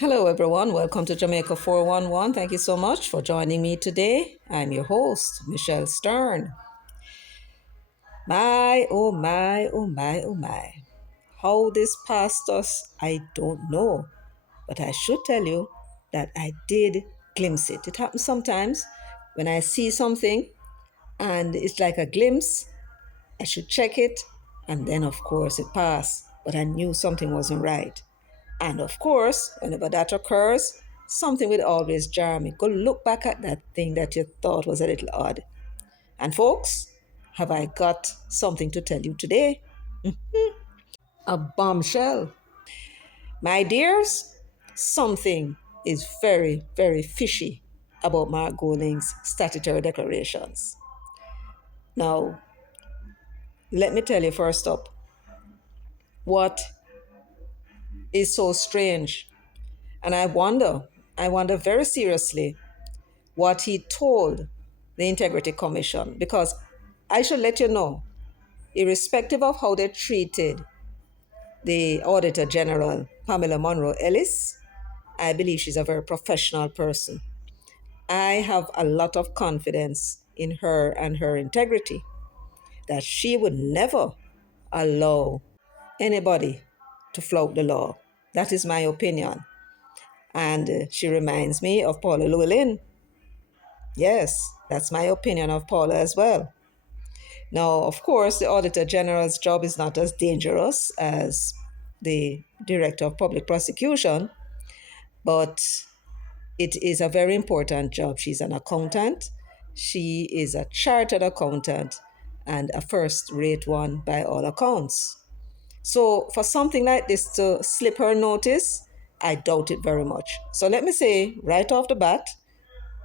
Hello, everyone. Welcome to Jamaica 411. Thank you so much for joining me today. I'm your host, Michelle Stern. My, oh my, oh my, oh my. How this passed us, I don't know. But I should tell you that I did glimpse it. It happens sometimes when I see something and it's like a glimpse, I should check it, and then, of course, it passed. But I knew something wasn't right. And of course, whenever that occurs, something will always jar me. Go look back at that thing that you thought was a little odd. And folks, have I got something to tell you today? A bombshell. My dears, something is very, very fishy about Mark Golding's statutory declarations. Now, let me tell you first up what is so strange. And I wonder very seriously what he told the Integrity Commission, because I should let you know, irrespective of how they treated the Auditor General, Pamela Monroe Ellis, I believe she's a very professional person. I have a lot of confidence in her and her integrity, that she would never allow anybody to flout the law. That is my opinion. And she reminds me of Paula Llewellyn. Yes, that's my opinion of Paula as well. Now, of course, the Auditor General's job is not as dangerous as the Director of Public Prosecution, but it is a very important job. She's an accountant. She is a chartered accountant and a first-rate one by all accounts. So for something like this to slip her notice, I doubt it very much. So let me say right off the bat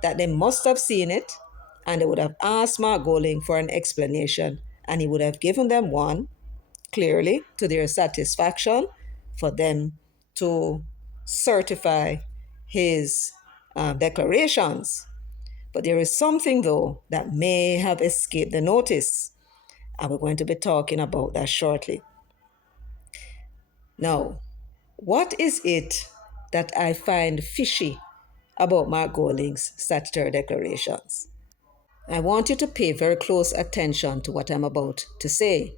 that they must have seen it, and they would have asked Mark Golding for an explanation, and he would have given them one clearly to their satisfaction for them to certify his declarations. But there is something, though, that may have escaped the notice, and we're going to be talking about that shortly. Now, what is it that I find fishy about Mark Golding's statutory declarations? I want you to pay very close attention to what I'm about to say.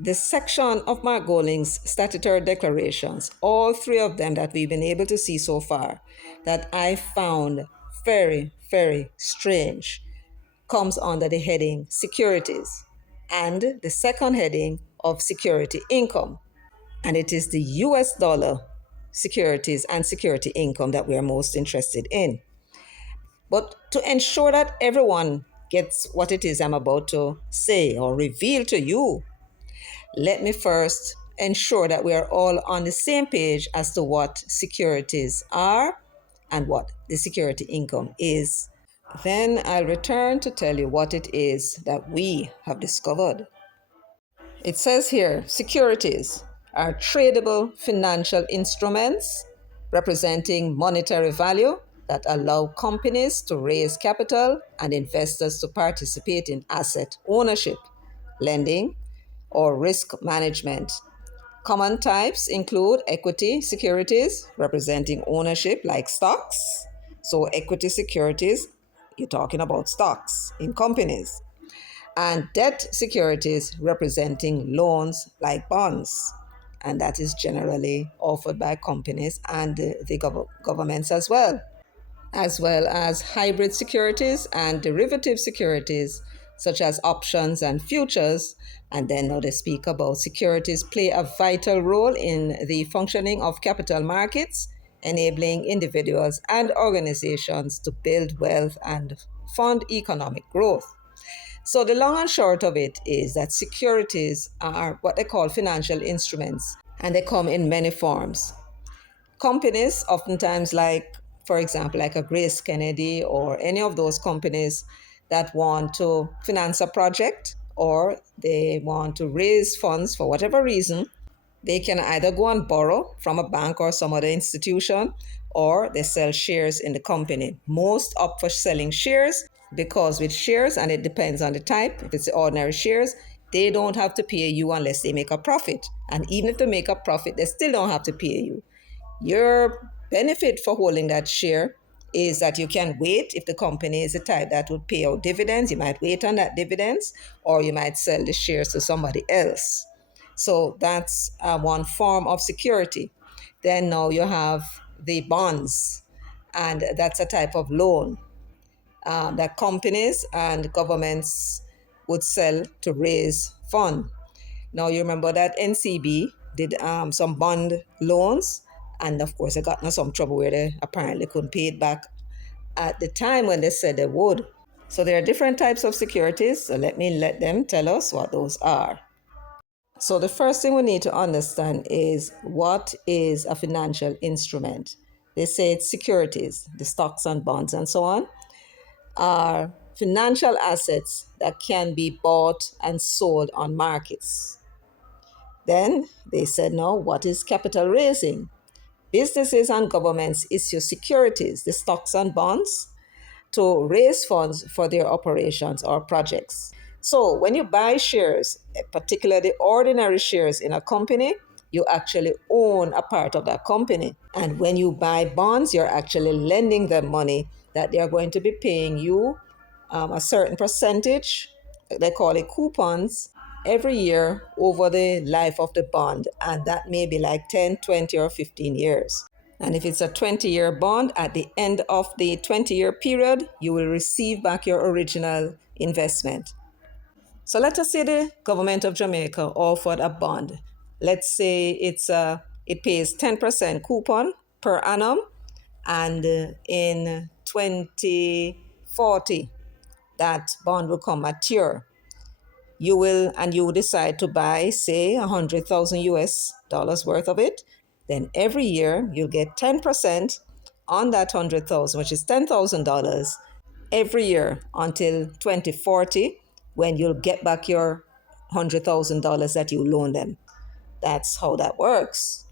This section of Mark Golding's statutory declarations, all three of them that we've been able to see so far, that I found very, very strange, comes under the heading securities and the second heading of security income. And it is the US dollar securities and security income that we are most interested in. But to ensure that everyone gets what it is I'm about to say or reveal to you, let me first ensure that we are all on the same page as to what securities are and what the security income is. Then I'll return to tell you what it is that we have discovered. It says here, securities are tradable financial instruments representing monetary value that allow companies to raise capital and investors to participate in asset ownership, lending, or risk management. Common types include equity securities representing ownership like stocks. So equity securities, you're talking about stocks in companies. And debt securities representing loans like bonds. And that is generally offered by companies and the governments as well as hybrid securities and derivative securities, such as options and futures. And then now they speak about securities play a vital role in the functioning of capital markets, enabling individuals and organizations to build wealth and fund economic growth. So the long and short of it is that securities are what they call financial instruments, and they come in many forms. Companies, oftentimes, like, for example, like a Grace Kennedy or any of those companies that want to finance a project or they want to raise funds for whatever reason, they can either go and borrow from a bank or some other institution, or they sell shares in the company. Most opt for selling shares because with shares, and it depends on the type, if it's the ordinary shares, they don't have to pay you unless they make a profit. And even if they make a profit, they still don't have to pay you. Your benefit for holding that share is that you can wait. If the company is the type that would pay out dividends, you might wait on that dividends, or you might sell the shares to somebody else. So that's one form of security. Then now you have the bonds, and that's a type of loan that companies and governments would sell to raise fund. Now you remember that NCB did some bond loans, and of course they got in some trouble where they apparently couldn't pay it back at the time when they said they would. So there are different types of securities. So let them tell us what those are. So the first thing we need to understand is what is a financial instrument. They say it's securities, the stocks and bonds and so on, are financial assets that can be bought and sold on markets. Then they said, no, what is capital raising? Businesses and governments issue securities, the stocks and bonds, to raise funds for their operations or projects. So when you buy shares, particularly ordinary shares in a company, you actually own a part of that company. And when you buy bonds, you're actually lending them money that they're going to be paying you a certain percentage, they call it coupons, every year over the life of the bond. And that may be like 10, 20, or 15 years. And if it's a 20-year bond, at the end of the 20-year period, you will receive back your original investment. So let us say the government of Jamaica offered a bond. Let's say it pays 10% coupon per annum, and in 2040, that bond will come mature. You decide to buy, say, 100,000 US dollars worth of it. Then every year you'll get 10% on that 100,000, which is $10,000 every year until 2040, when you'll get back your $100,000 that you loaned them. That's how that works.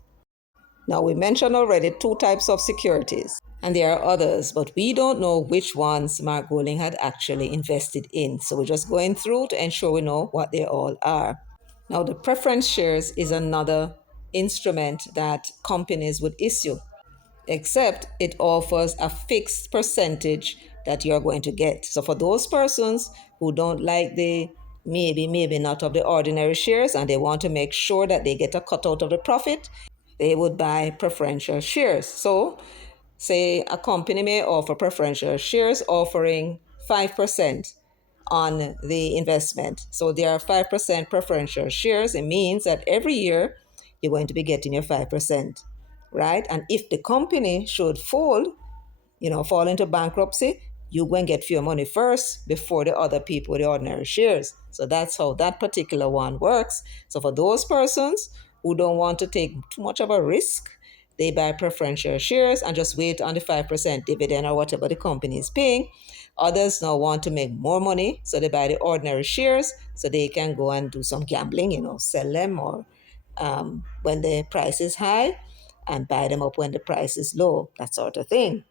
Now, we mentioned already two types of securities, and there are others, but we don't know which ones Mark Golding had actually invested in. So we're just going through to ensure we know what they all are. Now, the preference shares is another instrument that companies would issue, except it offers a fixed percentage that you're going to get. So for those persons who don't like the maybe not of the ordinary shares, and they want to make sure that they get a cut out of the profit, they would buy preferential shares. So say a company may offer preferential shares offering 5% on the investment. So there are 5% preferential shares. It means that every year you're going to be getting your 5%, right? And if the company should fold, fall into bankruptcy, you go and get your money first before the other people with the ordinary shares. So that's how that particular one works. So for those persons who don't want to take too much of a risk, they buy preferential shares and just wait on the 5% dividend or whatever the company is paying. Others now want to make more money, so they buy the ordinary shares so they can go and do some gambling, sell them or when the price is high, and buy them up when the price is low, that sort of thing.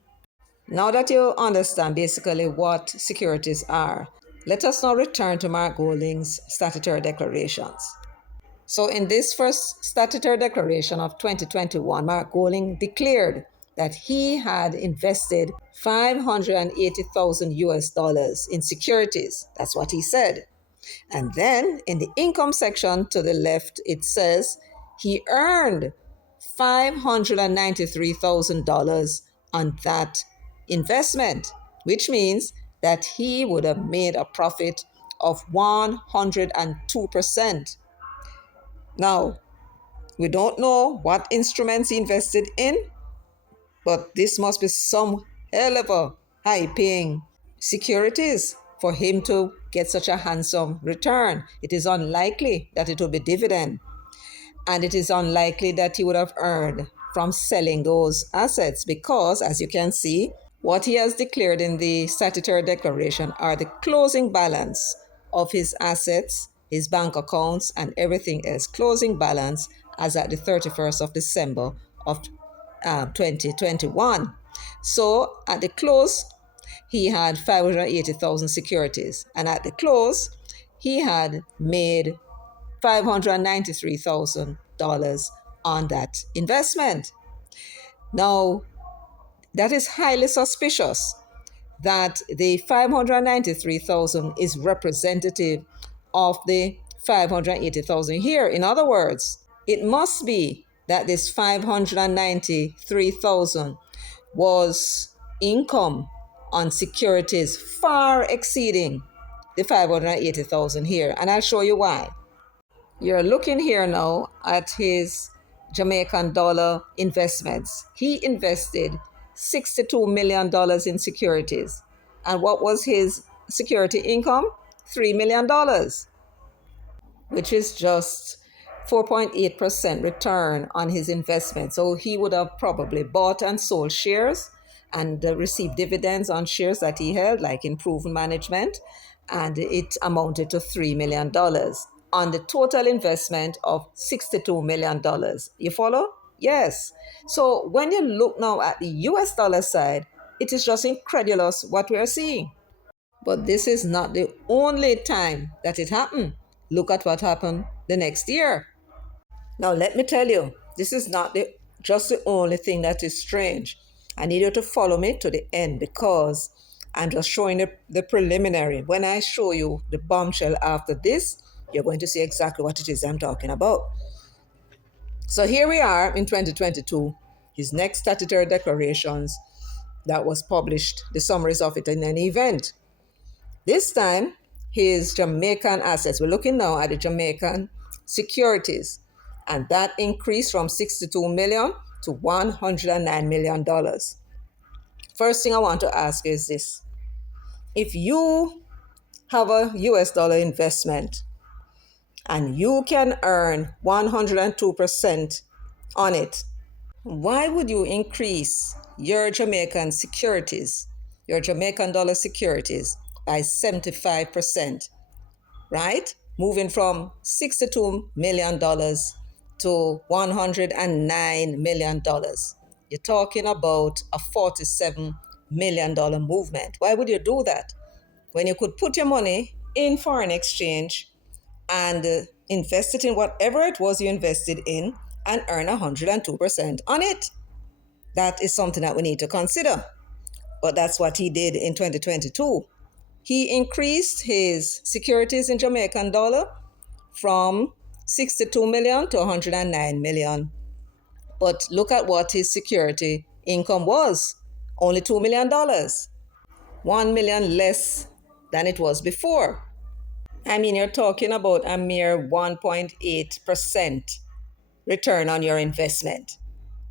Now that you understand basically what securities are, let us now return to Mark Golding's statutory declarations. So in this first statutory declaration of 2021, Mark Golding declared that he had invested 580,000 US dollars in securities. That's what he said. And then in the income section to the left, it says he earned $593,000 on that investment, which means that he would have made a profit of 102%. Now, we don't know what instruments he invested in, but this must be some hell of a high paying securities for him to get such a handsome return. It is unlikely that it will be dividend, and it is unlikely that he would have earned from selling those assets because, as you can see, what he has declared in the statutory declaration are the closing balance of his assets, his bank accounts, and everything else. Closing balance as at the 31st of December of 2021. So at the close, he had 580,000 securities. And at the close, he had made $593,000 on that investment. Now, That is highly suspicious that the 593,000 is representative of the 580,000 here. In other words, it must be that this 593,000 was income on securities far exceeding the 580,000 here. And I'll show you why. You're looking here now at his Jamaican dollar investments. He invested $62 million in securities. And what was his security income? $3 million, which is just 4.8% return on his investment. So he would have probably bought and sold shares and received dividends on shares that he held, like improved management, and it amounted to $3 million on the total investment of $62 million. You follow? Yes. So when you look now at the US dollar side, it is just incredulous what we are seeing. But this is not the only time that it happened. Look at what happened the next year. Now, let me tell you, this is not just the only thing that is strange. I need you to follow me to the end because I'm just showing the preliminary. When I show you the bombshell after this, you're going to see exactly what it is I'm talking about. So here we are in 2022, his next statutory declarations that was published, the summaries of it in an event. This time, his Jamaican assets, we're looking now at the Jamaican securities, and that increased from $62 million to $109 million. First thing I want to ask is this. If you have a US dollar investment and you can earn 102% on it, why would you increase your Jamaican securities, your Jamaican dollar securities by 75%, right? Moving from $62 million to $109 million. You're talking about a $47 million movement. Why would you do that when you could put your money in foreign exchange and invest it in whatever it was you invested in and earn 102% on it? That is something that we need to consider. But that's what he did in 2022. He increased his securities in Jamaican dollar from 62 million to 109 million. But look at what his security income was. Only $2 million. $1 million less than it was before. I mean, you're talking about a mere 1.8% return on your investment.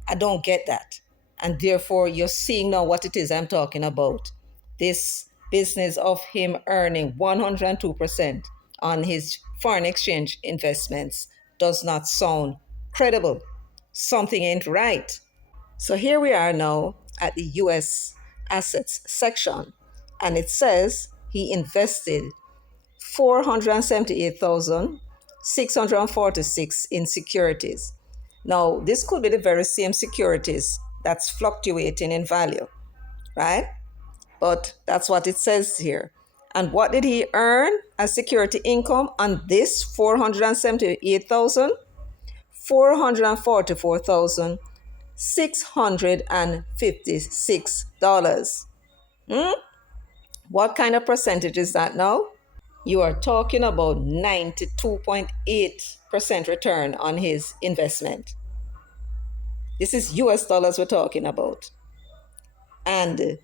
I don't get that. And therefore, you're seeing now what it is I'm talking about. This business of him earning 102% on his foreign exchange investments does not sound credible. Something ain't right. So here we are now at the US assets section, and it says he invested 478,646 in securities. Now, this could be the very same securities that's fluctuating in value, right? But that's what it says here. And what did he earn as security income on this 478,000? $444,656. What kind of percentage is that now? You are talking about 92.8% return on his investment. This is US dollars we're talking about. And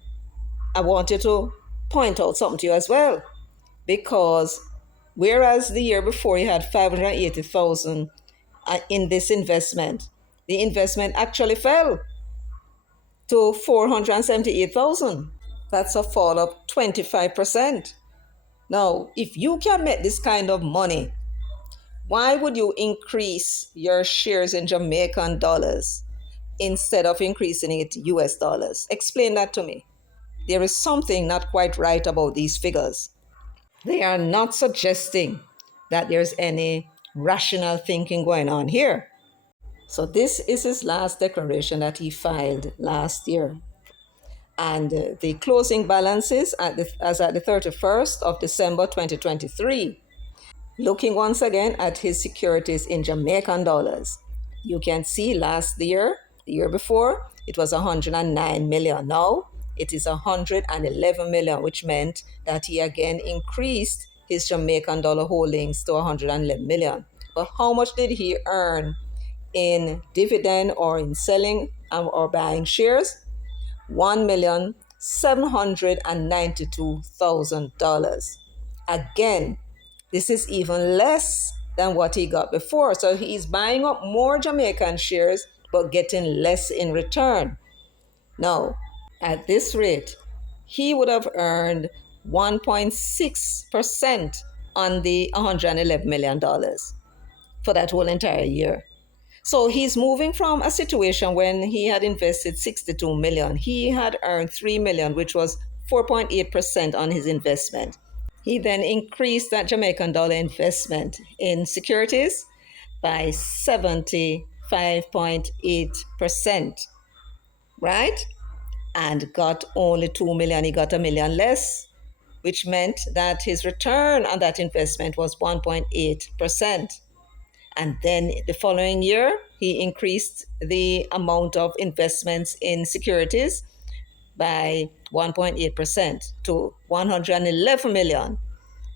I want you to point out something to you as well. Because whereas the year before he had 580,000 in this investment, the investment actually fell to 478,000. That's a fall of 25%. Now, if you can make this kind of money, why would you increase your shares in Jamaican dollars instead of increasing it US dollars? Explain that to me. There is something not quite right about these figures. They are not suggesting that there's any rational thinking going on here. So this is his last declaration that he filed last year. And the closing balances as at the 31st of December 2023. Looking once again at his securities in Jamaican dollars, you can see last year, the year before, it was 109 million. Now it is 111 million, which meant that he again increased his Jamaican dollar holdings to 111 million. But how much did he earn in dividend or in selling or buying shares? $1,792,000. Again, this is even less than what he got before. So he's buying up more Jamaican shares but getting less in return. Now, at this rate, he would have earned 1.6% on the $111 million for that whole entire year. So he's moving from a situation when he had invested 62 million. He had earned 3 million, which was 4.8% on his investment. He then increased that Jamaican dollar investment in securities by 75.8%, right? And got only 2 million. He got a million less, which meant that his return on that investment was 1.8%. And then the following year, he increased the amount of investments in securities by 1.8% to 111 million.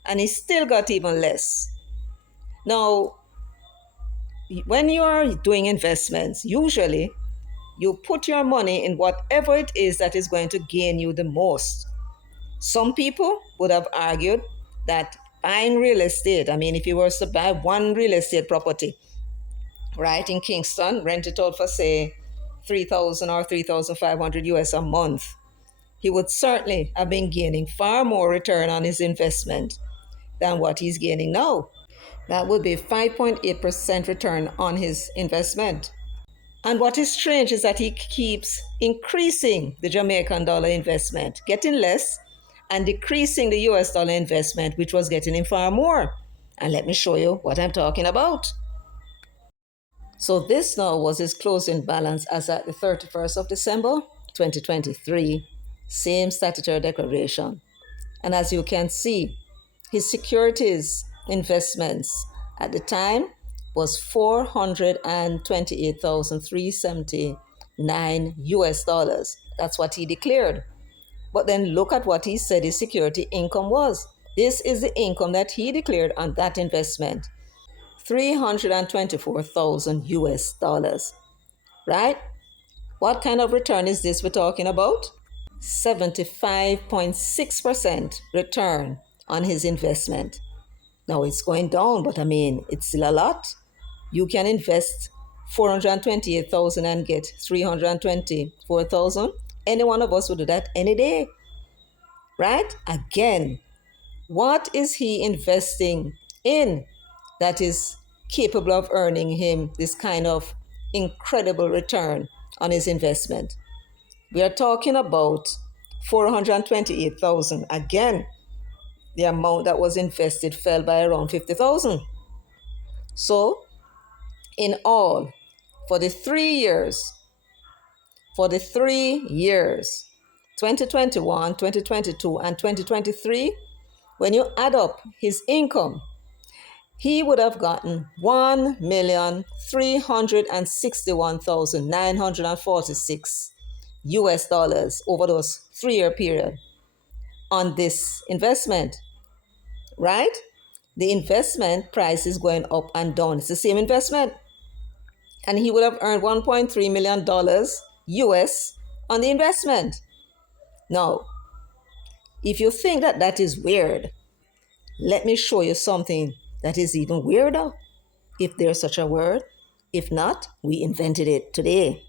And he still got even less. Now, when you're doing investments, usually you put your money in whatever it is that is going to gain you the most. Some people would have argued that buying real estate, I mean, if you were to buy one real estate property, right, in Kingston, rent it out for, say, 3,000 or 3,500 US a month, he would certainly have been gaining far more return on his investment than what he's gaining now. That would be 5.8% return on his investment. And what is strange is that he keeps increasing the Jamaican dollar investment, getting less, and decreasing the US dollar investment, which was getting him far more. And let me show you what I'm talking about. So this now was his closing balance as at the 31st of December, 2023. Same statutory declaration. And as you can see, his securities investments at the time was 428,379 US dollars. That's what he declared. But then look at what he said his security income was. This is the income that he declared on that investment. 324,000 US dollars. Right? What kind of return is this we're talking about? 75.6% return on his investment. Now it's going down, but I mean, it's still a lot. You can invest 428,000 and get 324,000. Any one of us would do that any day, right? Again, what is he investing in that is capable of earning him this kind of incredible return on his investment? We are talking about 428,000. Again, the amount that was invested fell by around 50,000. So, in all, for the 3 years, 2021, 2022, and 2023, when you add up his income, he would have gotten 1,361,946 US dollars over those 3-year period on this investment, right? The investment price is going up and down. It's the same investment. And he would have earned $1.3 million US on the investment. Now, if you think that that is weird, let me show you something that is even weirder, if there's such a word. If not, we invented it today.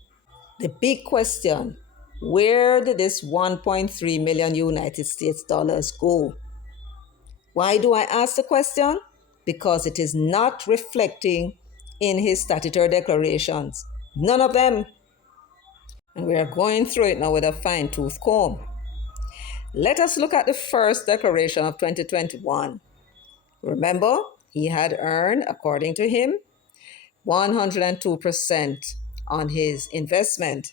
The big question, where did this 1.3 million United States dollars go? Why do I ask the question? Because it is not reflecting in his statutory declarations. None of them. And we are going through it now with a fine-tooth comb. Let us look at the first declaration of 2021. Remember, he had earned, according to him, 102% on his investment,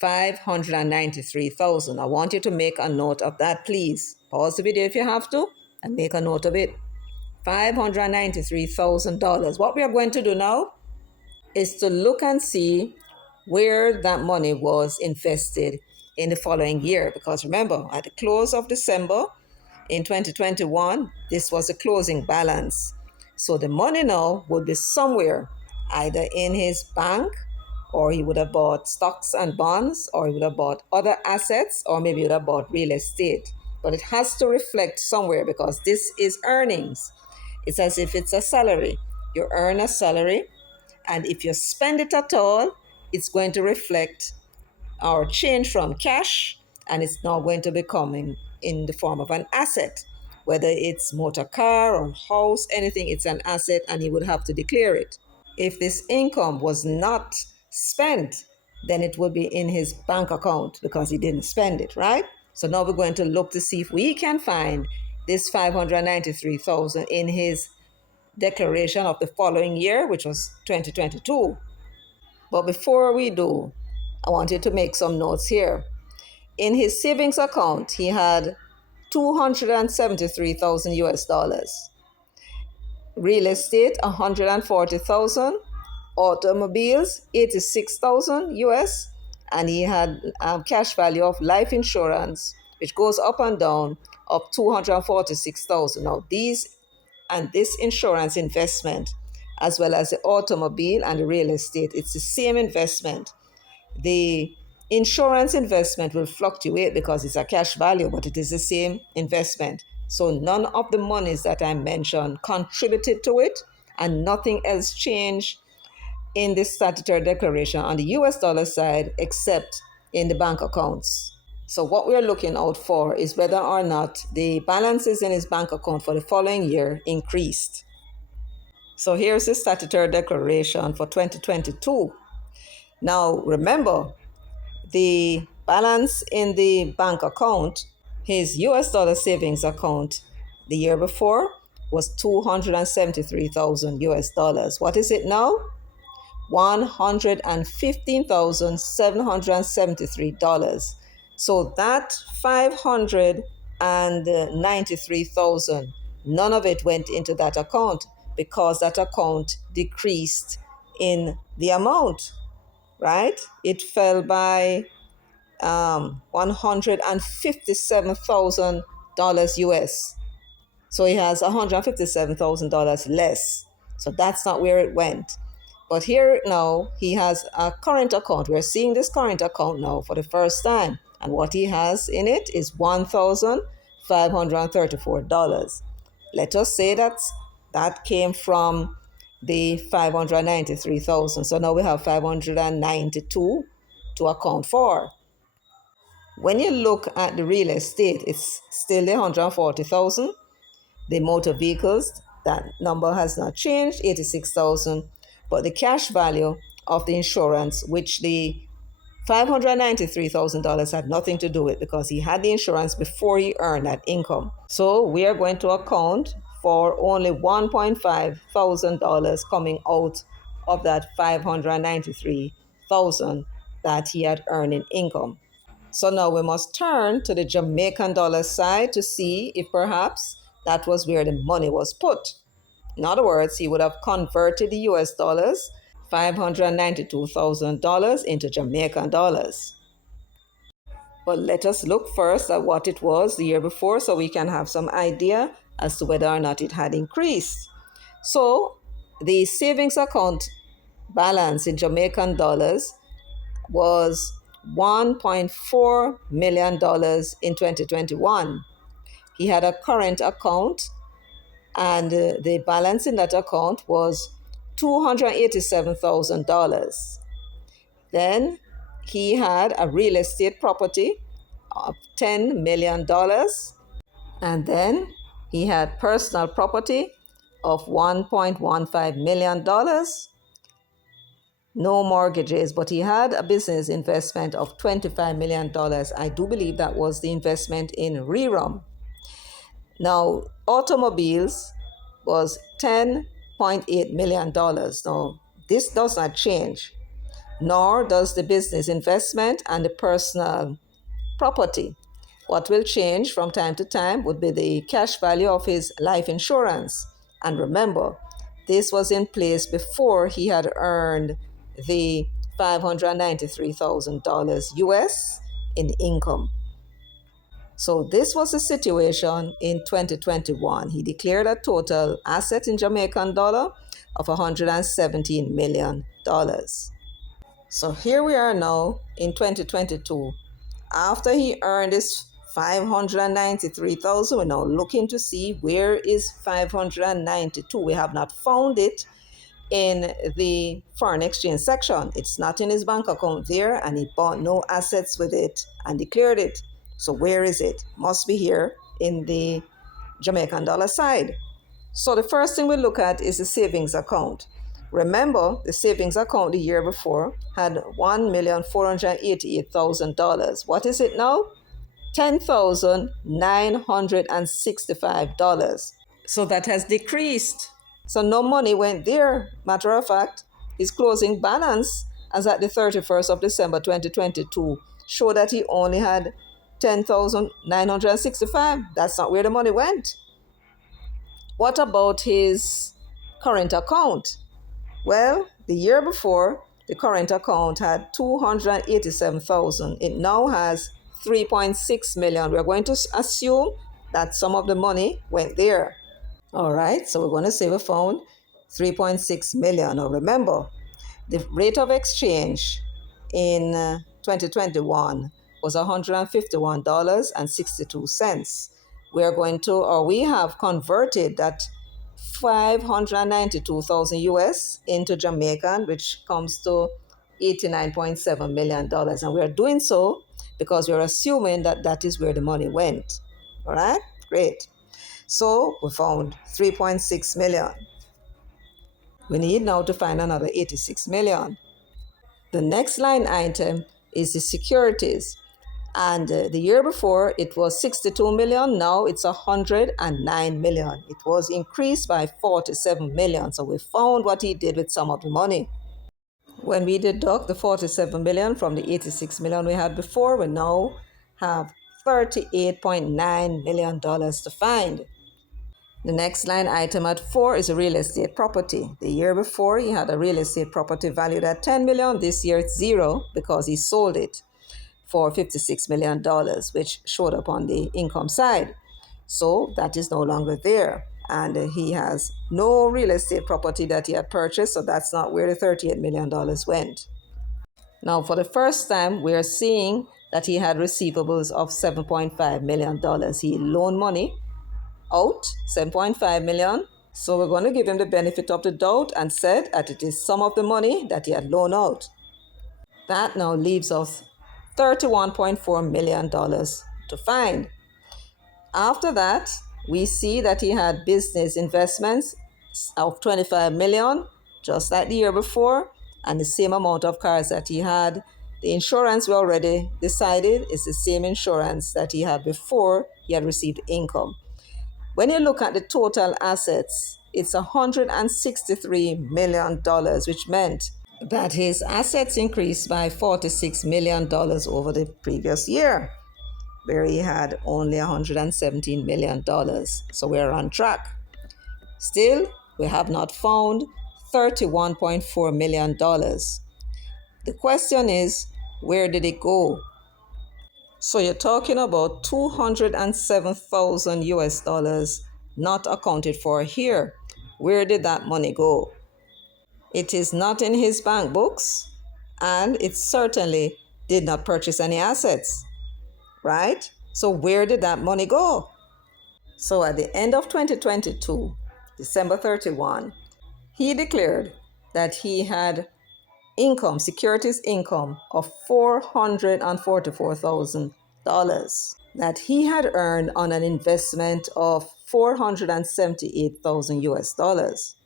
593,000. I want you to make a note of that, please. Pause the video if you have to and make a note of it. $593,000. What we are going to do now is to look and see where that money was invested in the following year. Because remember, at the close of December in 2021, this was a closing balance. So the money now would be somewhere, either in his bank, or he would have bought stocks and bonds, or he would have bought other assets, or maybe he would have bought real estate. But it has to reflect somewhere because this is earnings. It's as if it's a salary. You earn a salary, and if you spend it at all, it's going to reflect or change from cash, and it's now going to be coming in the form of an asset. Whether it's motor car or house, anything, it's an asset, and he would have to declare it. If this income was not spent, then it would be in his bank account because he didn't spend it, right? So now we're going to look to see if we can find this 593,000 in his declaration of the following year, which was 2022. But before we do, I want you to make some notes here. In his savings account, he had 273,000 US dollars. Real estate, 140,000. Automobiles, 86,000 US. And he had cash value of life insurance, which goes up and down, of 246,000. Now, this insurance investment, as well as the automobile and the real estate, it's the same investment. The insurance investment will fluctuate because it's a cash value, but it is the same investment. So none of the monies that I mentioned contributed to it, and nothing else changed in this statutory declaration on the US dollar side except in the bank accounts. So what we're looking out for is whether or not the balances in his bank account for the following year increased. So here's the statutory declaration for 2022. Now remember, the balance in the bank account, his US dollar savings account the year before was 273,000 US dollars. What is it now? $115,773. So that 593,000, none of it went into that account because that account decreased in the amount, right? It fell by $157,000 US. So he has $157,000 less. So that's not where it went. But here now, he has a current account. We're seeing this current account now for the first time. And what he has in it is $1,534. Let us say that came from the 593,000. So now we have 592 to account for. When you look at the real estate, it's still the 140,000. The motor vehicles, that number has not changed, 86,000. But the cash value of the insurance, which the $593,000 had nothing to do with because he had the insurance before he earned that income. So we are going to account for only $1,500 coming out of that $593,000 that he had earned in income. So now we must turn to the Jamaican dollar side to see if perhaps that was where the money was put. In other words, he would have converted the US dollars, $592,000, into Jamaican dollars. But let us look first at what it was the year before so we can have some idea as to whether or not it had increased. So the savings account balance in Jamaican dollars was $1.4 million in 2021. He had a current account, and the balance in that account was $287,000. Then he had a real estate property of $10 million. And then he had personal property of $1.15 million. No mortgages, but he had a business investment of $25 million. I do believe that was the investment in Rerum. Now, automobiles was $10.8 million. Now, this does not change, nor does the business investment and the personal property. What will change from time to time would be the cash value of his life insurance. And remember, this was in place before he had earned the $593,000 US in income. So this was the situation in 2021. He declared a total asset in Jamaican dollar of $117 million. So here we are now in 2022. After he earned his 593,000, we're now looking to see where is 592. We have not found it in the foreign exchange section. It's not in his bank account there, and he bought no assets with it and declared it. So where is it? Must be here in the Jamaican dollar side. So the first thing we look at is the savings account. Remember, the savings account the year before had $1,488,000. What is it now? $10,965. So that has decreased. So no money went there. Matter of fact, his closing balance as at the 31st of December 2022 showed that he only had $10,965. That's not where the money went. What about his current account? Well, the year before, the current account had $287,000. It now has $3.6 million. We're going to assume that some of the money went there. All right, so we're going to say we found $3.6 million. Now remember, the rate of exchange in 2021 was $151.62. We have converted that 592,000 US into Jamaican, which comes to $89.7 million. And we're doing so because we're assuming that that is where the money went. All right, great. So we found 3.6 million. We need now to find another 86 million. The next line item is the securities. And the year before it was 62 million. Now it's 109 million. It was increased by 47 million. So we found what he did with some of the money. When we deduct the 47 million from the 86 million we had before, we now have $38.9 million to find. The next line item at 4 is a real estate property. The year before, he had a real estate property valued at $10 million. This year it's zero because he sold it for $56 million, which showed up on the income side. So that is no longer there. And he has no real estate property that he had purchased, so that's not where the $38 million went. Now, for the first time, we're seeing that he had receivables of $7.5 million. He loaned money out, $7.5 million. So we're going to give him the benefit of the doubt and said that it is some of the money that he had loaned out. That now leaves us $31.4 million to find. After that, we see that he had business investments of $25 million, just like the year before, and the same amount of cars that he had. The insurance we already decided is the same insurance that he had before he had received income. When you look at the total assets, it's $163 million, which meant that his assets increased by $46 million over the previous year, where he had only $117 million. So we're on track. Still, we have not found $31.4 million. The question is, where did it go? So you're talking about 207,000 US dollars not accounted for here. Where did that money go? It is not in his bank books, and it certainly did not purchase any assets, right? So where did that money go? So at the end of 2022, December 31, he declared that he had income, securities income of $444,000 that he had earned on an investment of $478,000 US dollars.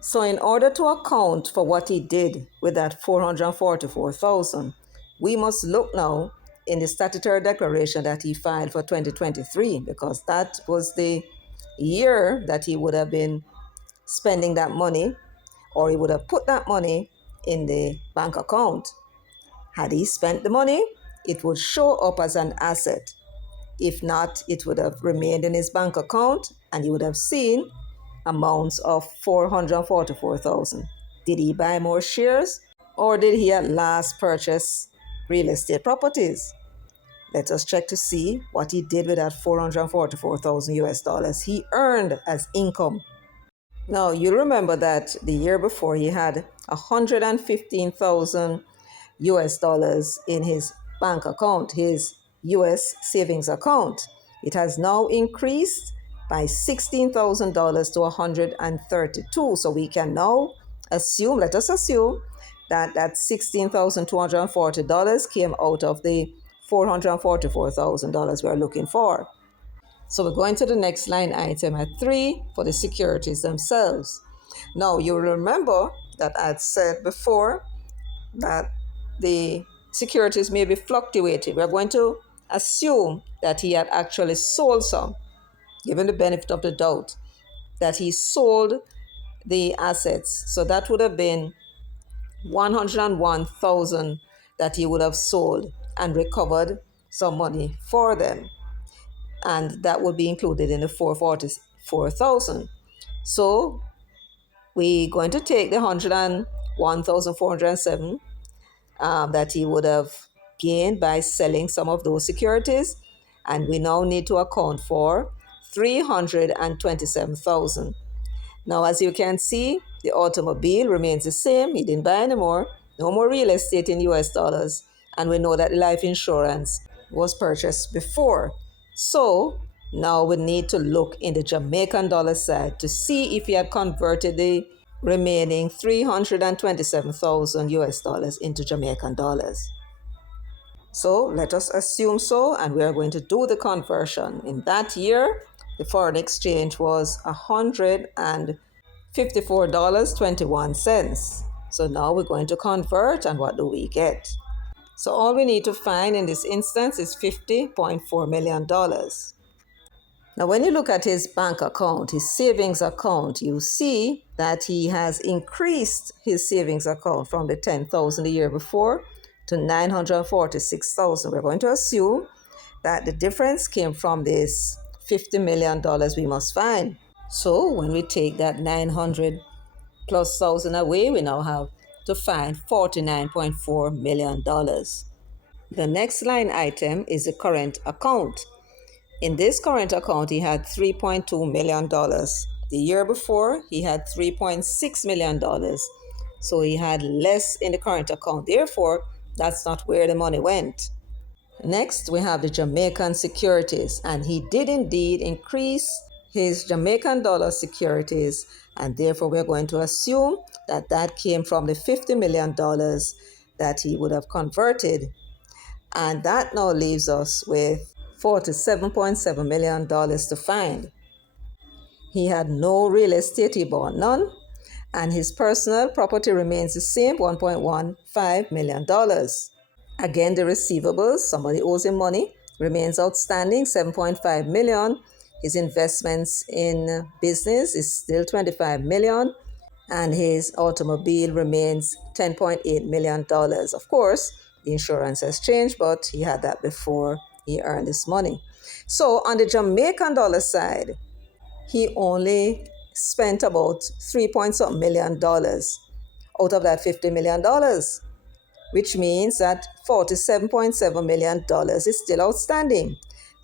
So in order to account for what he did with that $444,000, we must look now in the statutory declaration that he filed for 2023, because that was the year that he would have been spending that money, or he would have put that money in the bank account. Had he spent the money, it would show up as an asset. If not, it would have remained in his bank account and you would have seen amounts of $444,000. Did he buy more shares? Or did he at last purchase real estate properties? Let us check to see what he did with that 444,000 US dollars he earned as income. Now, you remember that the year before he had 115,000 US dollars in his bank account, his US savings account. It has now increased by $16,000 to 132. So we can now assume, let us assume that $16,240 came out of the $444,000 we're looking for. So we're going to the next line item at 3 for the securities themselves. Now, you remember that I had said before that the securities may be fluctuating. We're going to assume that he had actually sold some, given the benefit of the doubt, that he sold the assets. So that would have been 101,000 that he would have sold and recovered some money for them. And that would be included in the 444,000. So we're going to take the 101,407 that he would have gained by selling some of those securities, and we now need to account for 327,000. Now, as you can see, the automobile remains the same. He didn't buy anymore. No more real estate in US dollars. And we know that life insurance was purchased before. So now we need to look in the Jamaican dollar side to see if he had converted the remaining 327,000 US dollars into Jamaican dollars. So let us assume so, and we are going to do the conversion. In that year, the foreign exchange was $154.21. So now we're going to convert, and what do we get? So all we need to find in this instance is $50.4 million. Now, when you look at his bank account, his savings account, you see that he has increased his savings account from the 10,000 the year before to 946,000. We're going to assume that the difference came from this $50 million we must find. So when we take that 900 plus thousand away, we now have to find $49.4 million. The next line item is the current account. In this current account, he had $3.2 million. The year before, he had $3.6 million. So he had less in the current account. Therefore, that's not where the money went. Next, we have the Jamaican securities. And he did indeed increase his Jamaican dollar securities. And therefore, we're going to assume that that came from the $50 million that he would have converted. And that now leaves us with $47.7 million to find. He had no real estate, he bought none, and his personal property remains the same, $1.15 million. Again, the receivables, somebody owes him money, remains outstanding, $7.5 million. His investments in business is still $25 million, and his automobile remains $10.8 million. Of course, the insurance has changed, but he had that before he earned this money. So on the Jamaican dollar side, he only spent about $3 million out of that $50 million, which means that $47.7 million is still outstanding.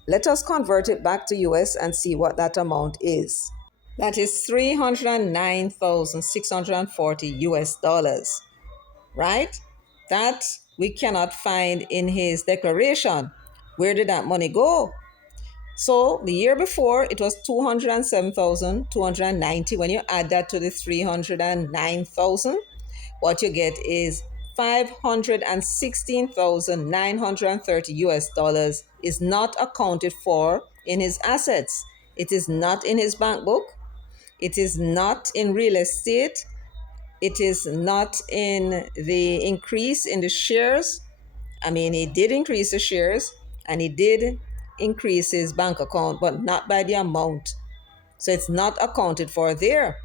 Let us convert it back to US and see what that amount is. That is 309,640 US dollars, right? That we cannot find in his declaration. Where did that money go? So the year before, it was 207,290. When you add that to the 309,000, what you get is 516,930 US dollars is not accounted for in his assets. It is not in his bank book. It is not in real estate. It is not in the increase in the shares. I mean, he did increase the shares and he did increase his bank account, but not by the amount. So it's not accounted for there.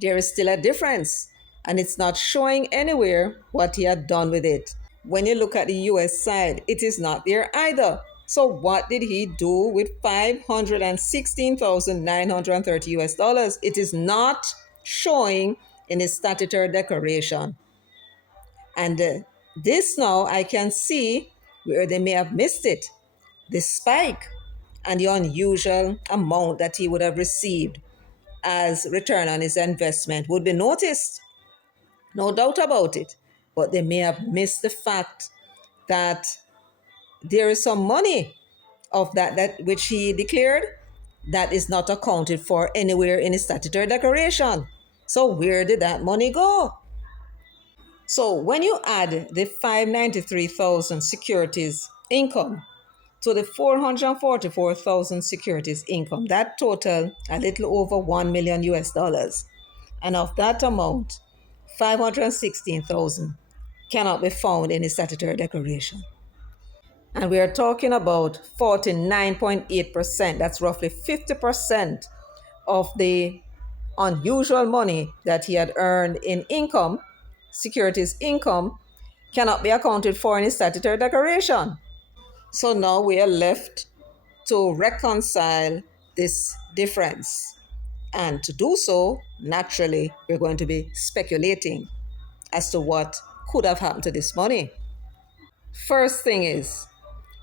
There is still a difference, and it's not showing anywhere what he had done with it. When you look at the US side, it is not there either. So what did he do with 516,930 US dollars? It is not showing in his statutory declaration. And this now I can see where they may have missed it. The spike and the unusual amount that he would have received as return on his investment would be noticed, no doubt about it. But they may have missed the fact that there is some money of that which he declared that is not accounted for anywhere in his statutory declaration. So where did that money go? So when you add the 593,000 securities income to the 444,000 securities income, that total a little over 1 million US dollars. And of that amount, 516,000 cannot be found in his statutory declaration. And we are talking about 49.8%. That's roughly 50% of the unusual money that he had earned in income, securities income, cannot be accounted for in his statutory declaration. So now we are left to reconcile this difference. And to do so, naturally, we're going to be speculating as to what could have happened to this money. First thing is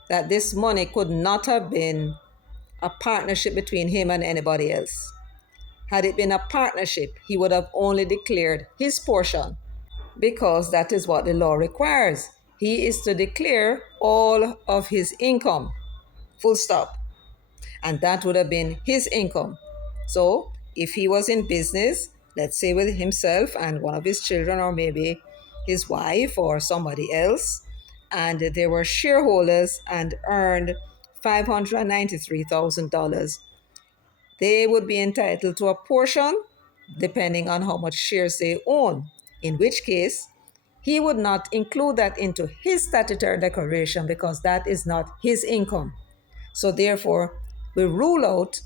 that this money could not have been a partnership between him and anybody else. Had it been a partnership, he would have only declared his portion because that is what the law requires. He is to declare all of his income, full stop. And that would have been his income. So if he was in business, let's say with himself and one of his children, or maybe his wife or somebody else, and they were shareholders and earned $593,000, they would be entitled to a portion depending on how much shares they own, in which case he would not include that into his statutory declaration because that is not his income. So therefore, we rule out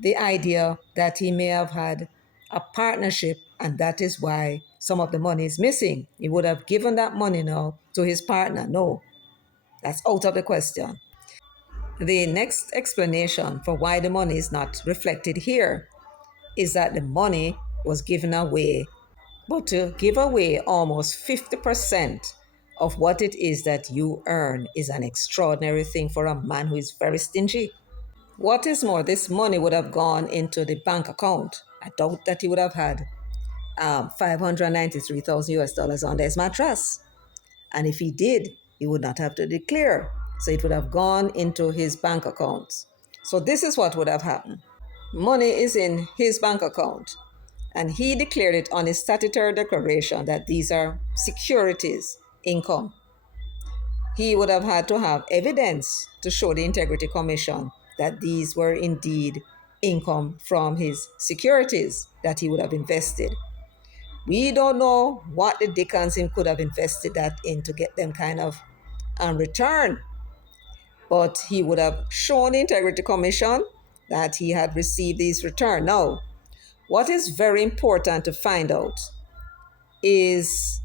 the idea that he may have had a partnership and that is why some of the money is missing. He would have given that money now to his partner. No, that's out of the question. The next explanation for why the money is not reflected here is that the money was given away. But to give away almost 50% of what it is that you earn is an extraordinary thing for a man who is very stingy. What is more, this money would have gone into the bank account. I doubt that he would have had 593,000 US dollars under his mattress. And if he did, he would not have to declare. So it would have gone into his bank account. So this is what would have happened. Money is in his bank account, and he declared it on his statutory declaration that these are securities income. He would have had to have evidence to show the Integrity Commission that these were indeed income from his securities that he would have invested. We don't know what the Dickens him could have invested that in to get them kind of return, but he would have shown the Integrity Commission that he had received these return. Now, what is very important to find out is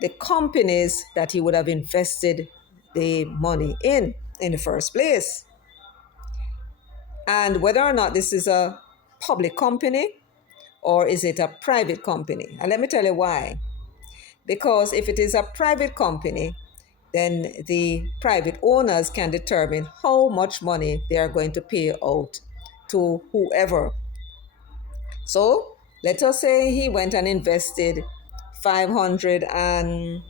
the companies that he would have invested the money in the first place, and whether or not this is a public company or is it a private company. And let me tell you why. Because if it is a private company, then the private owners can determine how much money they are going to pay out to whoever. So let us say he went and invested 500 and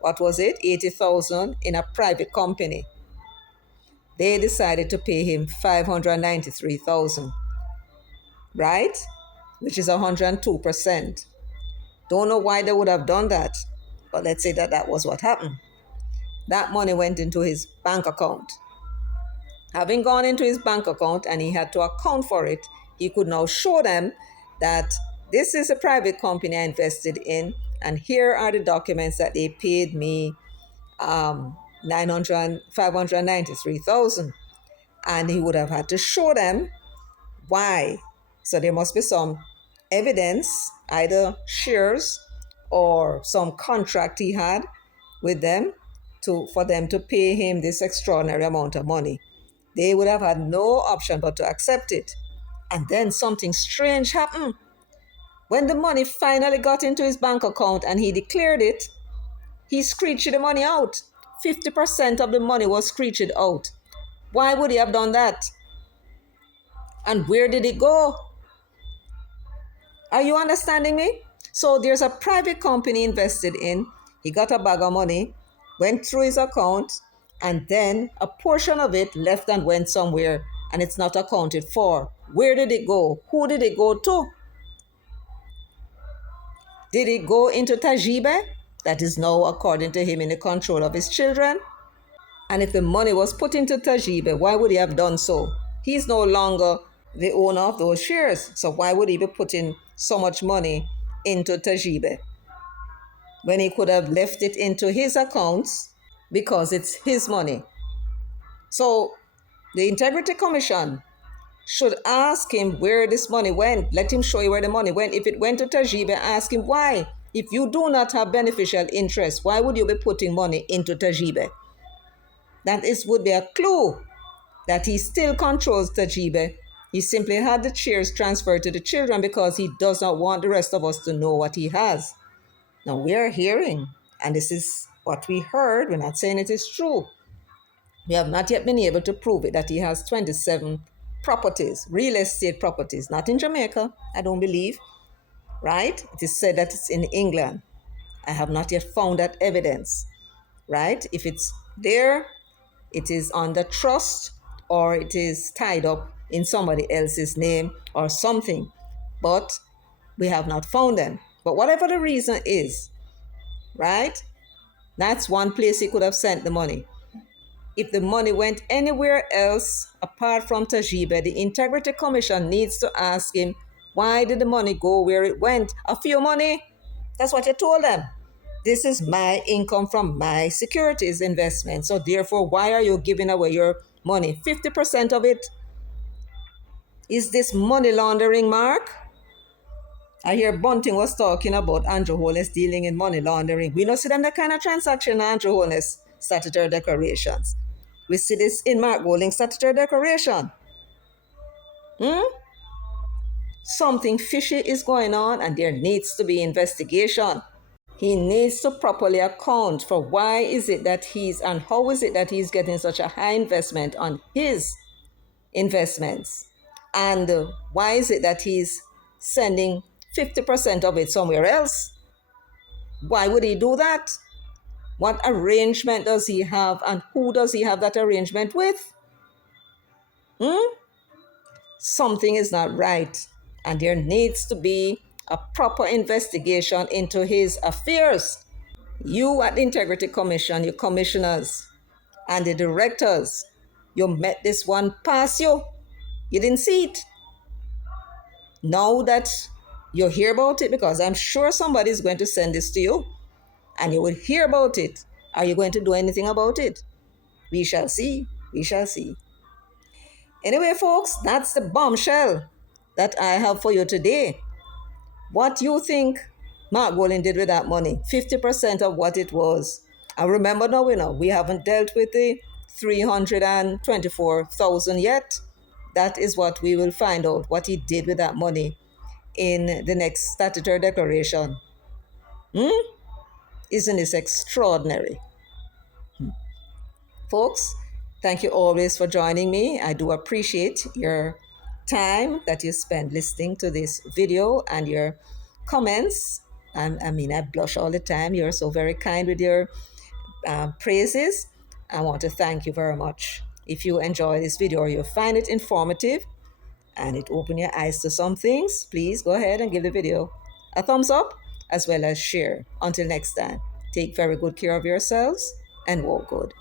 what was it, 80,000 in a private company. They decided to pay him 593,000, right? Which is 102%. Don't know why they would have done that, but let's say that that was what happened. That money went into his bank account. Having gone into his bank account and he had to account for it, he could now show them that this is a private company I invested in, and here are the documents that they paid me 593,000. And he would have had to show them why. So there must be some evidence, either shares or some contract he had with them for them to pay him this extraordinary amount of money. They would have had no option but to accept it. And then something strange happened. When the money finally got into his bank account and he declared it, He screeched the money out. 50% of the money was screeched out. Why would he have done that? And where did it go? Are you understanding me? So there's a private company invested in. He got a bag of money, went through his account, and then a portion of it left and went somewhere, and it's not accounted for. Where did it go? Who did it go to? Did it go into Tajibe? That is now, according to him, in the control of his children. And if the money was put into Tajibe, why would he have done so? He's no longer the owner of those shares. So why would he be putting so much money into Tajibe when he could have left it into his accounts because it's his money? So the Integrity Commission should ask him where this money went. Let him show you where the money went. If it went to Tajibe, ask him why. If you do not have beneficial interest, why would you be putting money into Tajibe? Would be a clue that he still controls Tajibe. He simply had the shares transferred to the children because he does not want the rest of us to know what he has. Now we are hearing, and this is what we heard, we're not saying it is true. We have not yet been able to prove it, that he has 27 properties, real estate properties, not in Jamaica, I don't believe, right? It is said that it's in England. I have not yet found that evidence, right? If it's there, it is under trust or it is tied up in somebody else's name or something, but we have not found them. But whatever the reason is, right? That's one place he could have sent the money. If the money went anywhere else apart from Tajibe, the Integrity Commission needs to ask him, why did the money go where it went? A few money? That's what you told them. This is my income from my securities investment. So therefore, why are you giving away your money? 50% of it. Is this money laundering, Mark? I hear Bunting was talking about Andrew Holness dealing in money laundering. We don't see them that kind of transaction in Andrew Holness statutory declarations. We see this in Mark Golding's statutory declaration. Something fishy is going on and there needs to be investigation. He needs to properly account for why is it that and how is it that he's getting such a high investment on his investments? And why is it that he's sending 50% of it somewhere else? Why would he do that? What arrangement does he have and who does he have that arrangement with? Something is not right and there needs to be a proper investigation into his affairs. You at the Integrity Commission, your commissioners and the directors, you met this one pass you. You didn't see it. Now that you hear about it, because I'm sure somebody is going to send this to you and you will hear about it. Are you going to do anything about it? We shall see. We shall see. Anyway, folks, that's the bombshell that I have for you today. What you think Mark Golding did with that money? 50% of what it was. And remember now, we haven't dealt with the 324,000 yet. That is what we will find out, what he did with that money in the next statutory declaration. Isn't this extraordinary? Folks, thank you always for joining me. I do appreciate your time that you spend listening to this video and your comments. I blush all the time. You're so very kind with your praises. I want to thank you very much. If you enjoy this video or you find it informative and it opened your eyes to some things, please go ahead and give the video a thumbs up as well as share. Until next time, take very good care of yourselves and walk good.